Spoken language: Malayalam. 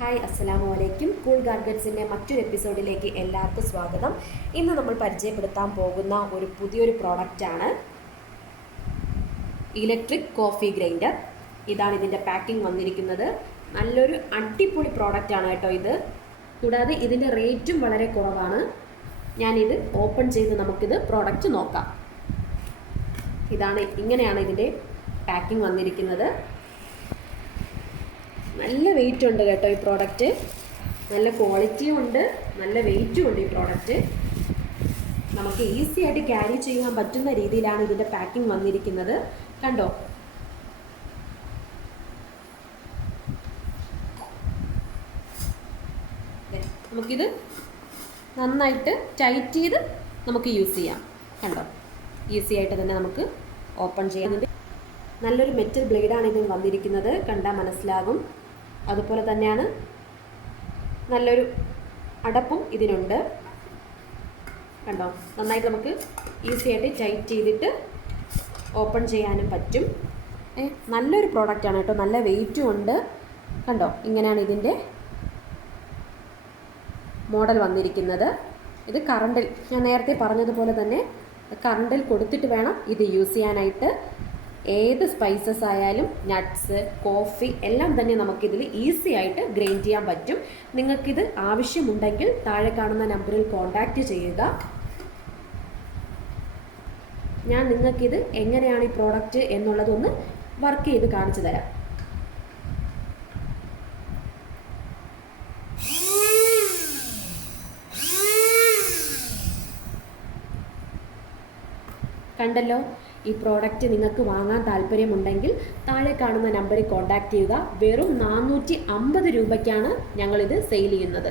ഹായ് അസ്സലാമു അലൈക്കും. കൂൾ ഗാഡ്ഗറ്റ്സിൻ്റെ മറ്റൊരു എപ്പിസോഡിലേക്ക് എല്ലാവർക്കും സ്വാഗതം. ഇന്ന് നമ്മൾ പരിചയപ്പെടുത്താൻ പോകുന്ന ഒരു പുതിയൊരു പ്രോഡക്റ്റാണ് ഇലക്ട്രിക് കോഫി ഗ്രൈൻഡർ. ഇതാണ് ഇതിൻ്റെ പാക്കിംഗ് വന്നിരിക്കുന്നത്. നല്ലൊരു അടിപൊളി പ്രോഡക്റ്റാണ് കേട്ടോ ഇത്. കൂടാതെ ഇതിൻ്റെ റേറ്റും വളരെ കുറവാണ്. ഞാനിത് ഓപ്പൺ ചെയ്ത് നമുക്കിത് പ്രോഡക്റ്റ് നോക്കാം. ഇങ്ങനെയാണ് ഇതിൻ്റെ പാക്കിംഗ് വന്നിരിക്കുന്നത്. നല്ല വെയിറ്റ് ഉണ്ട് കേട്ടോ ഈ പ്രോഡക്റ്റ്. നല്ല ക്വാളിറ്റിയും ഉണ്ട്, നല്ല വെയിറ്റും ഉണ്ട് ഈ പ്രോഡക്റ്റ്. നമുക്ക് ഈസി ആയിട്ട് ക്യാരി ചെയ്യാൻ പറ്റുന്ന രീതിയിലാണ് ഇതിൻ്റെ പാക്കിംഗ് വന്നിരിക്കുന്നത്. കണ്ടോ, നമുക്കിത് നന്നായിട്ട് ടൈറ്റ് ചെയ്ത് നമുക്ക് യൂസ് ചെയ്യാം. കണ്ടോ, ഈസി ആയിട്ട് തന്നെ നമുക്ക് ഓപ്പൺ ചെയ്യാൻ. നല്ലൊരു മെറ്റൽ ബ്ലേഡാണ് ഇതിൽ വന്നിരിക്കുന്നത്, കണ്ടാൽ മനസ്സിലാകും. അതുപോലെ തന്നെയാണ് നല്ലൊരു അടപ്പും ഇതിനുണ്ട്. കണ്ടോ, നന്നായിട്ട് നമുക്ക് ഈസി ആയിട്ട് ടൈറ്റ് ചെയ്തിട്ട് ഓപ്പൺ ചെയ്യാനും പറ്റും. നല്ലൊരു പ്രോഡക്റ്റാണ് കേട്ടോ, നല്ല വെയിറ്റും ഉണ്ട്. കണ്ടോ, ഇങ്ങനെയാണ് ഇതിൻ്റെ മോഡൽ വന്നിരിക്കുന്നത്. ഇത് കറണ്ടിൽ, ഞാൻ നേരത്തെ പറഞ്ഞതുപോലെ തന്നെ കറണ്ടിൽ കൊടുത്തിട്ട് വേണം ഇത് യൂസ് ചെയ്യാനായിട്ട്. ഏത് സ്പൈസസ് ആയാലും നട്ട്സ്, കോഫി എല്ലാം തന്നെ നമുക്കിതിൽ ഈസി ആയിട്ട് ഗ്രൈൻഡ് ചെയ്യാൻ പറ്റും. നിങ്ങൾക്കിത് ആവശ്യമുണ്ടെങ്കിൽ താഴെ കാണുന്ന നമ്പറിൽ കോൺടാക്റ്റ് ചെയ്യുക. ഞാൻ നിങ്ങൾക്കിത് എങ്ങനെയാണ് ഈ പ്രോഡക്റ്റ് എന്നുള്ളതൊന്ന് വർക്ക് ചെയ്ത് കാണിച്ചു തരാം. കണ്ടല്ലോ, ഈ പ്രോഡക്റ്റ് നിങ്ങൾക്ക് വാങ്ങാൻ താല്പര്യമുണ്ടെങ്കിൽ താഴെ കാണുന്ന നമ്പറിൽ കോൺടാക്റ്റ് ചെയ്യുക. വെറും 450 രൂപയ്ക്കാണ് ഞങ്ങളിത് സെയിൽ ചെയ്യുന്നത്.